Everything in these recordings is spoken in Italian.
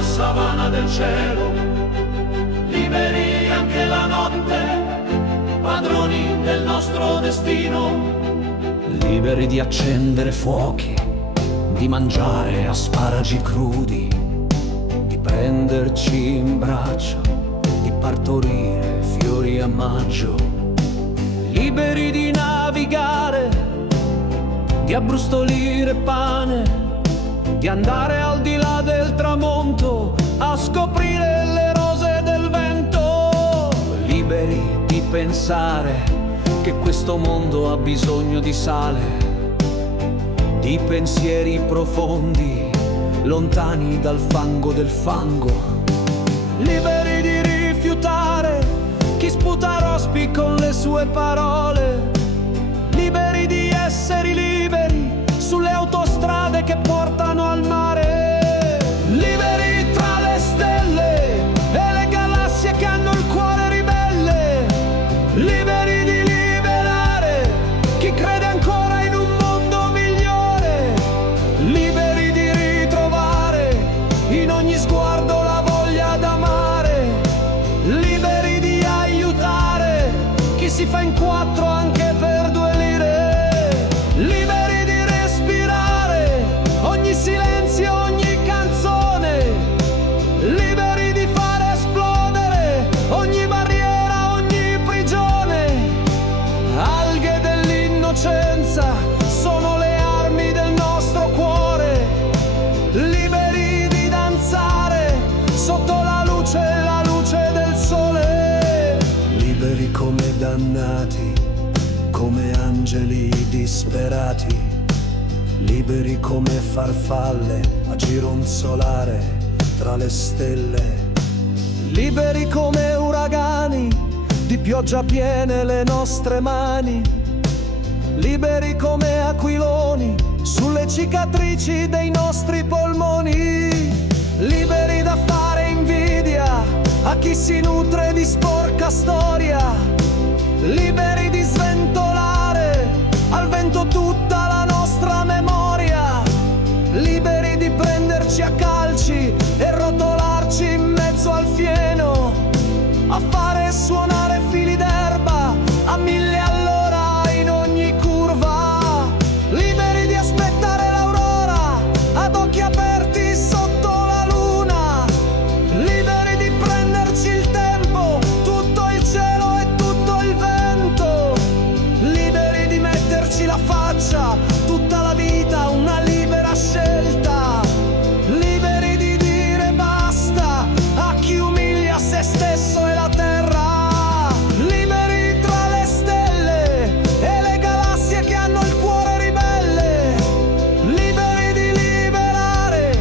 nella savana del cielo, liberi anche la notte, padroni del nostro destino. Liberi di accendere fuochi, di mangiare asparagi crudi, di prenderci in braccio, di partorire fiori a maggio. Liberi di navigare, di abbrustolire pane, di andare al di là del tramonto a scoprire le rose del vento. Liberi di pensare che questo mondo ha bisogno di sale, di pensieri profondi, lontani dal fango del fango. Liberi di rifiutare chi sputa rospi con le sue parole. Liberi di essere liberi sulle autostrade che portano al mare. Liberi tra le stelle e le galassie che hanno il cuore ribelle. Liberi di liberare chi crede ancora in un mondo migliore. Liberi di ritrovare in ogni sguardo la voglia d'amare. Liberi di aiutare chi si fa in quattro anche per 2 lire. Liberi di respirare ogni silenzio, ogni canzone. Liberi di fare esplodere ogni barriera, ogni prigione. Alghe dell'innocenza sono le armi del nostro cuore. Liberi di danzare sotto la luce del sole. Liberi come dannati, come angeli disperati. Liberi come farfalle a gironzolare tra le stelle. Liberi come uragani, di pioggia piene le nostre mani. Liberi come aquiloni sulle cicatrici dei nostri polmoni. Liberi da fare invidia a chi si nutre di sporca storia. Liberi di sventolare al vento tutta la nostra memoria. Liberi di prenderci a calci e rotolarci in mezzo al fieno, a fare suonare fili d'erba a 1000 all'ora in ogni curva. Liberi di aspettare l'aurora ad occhi aperti sotto la luna. Liberi di prenderci il tempo, tutto il cielo e tutto il vento. Liberi di metterci la faccia tutta la vita, una libera scelta. Liberi di dire basta a chi umilia se stesso e la terra. Liberi tra le stelle e le galassie che hanno il cuore ribelle. Liberi di liberare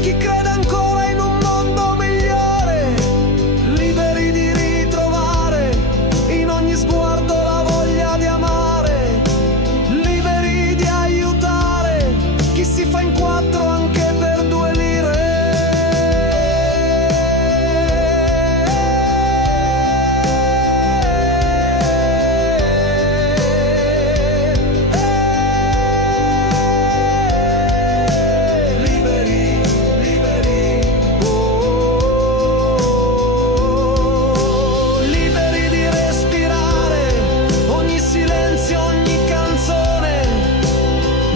chi crede ancora in un mondo migliore. Liberi di ritrovare in ogni sguardo la voglia di amare. Liberi di aiutare chi si fa in quattro anche per 2 lire. Liberi, liberi, liberi di respirare ogni silenzio, ogni canzone.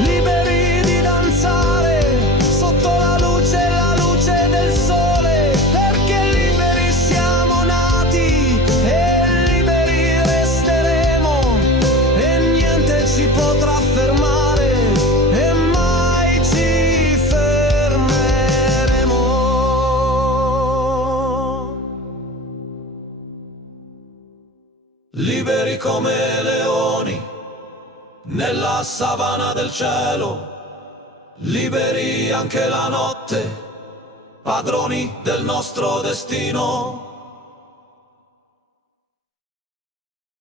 Liberi di danzare sotto la luce del sole, perché liberi siamo nati e liberi resteremo, e niente ci potrà fermare e mai ci fermeremo. Liberi come leoni nella savana del cielo, liberi anche la notte, padroni del nostro destino.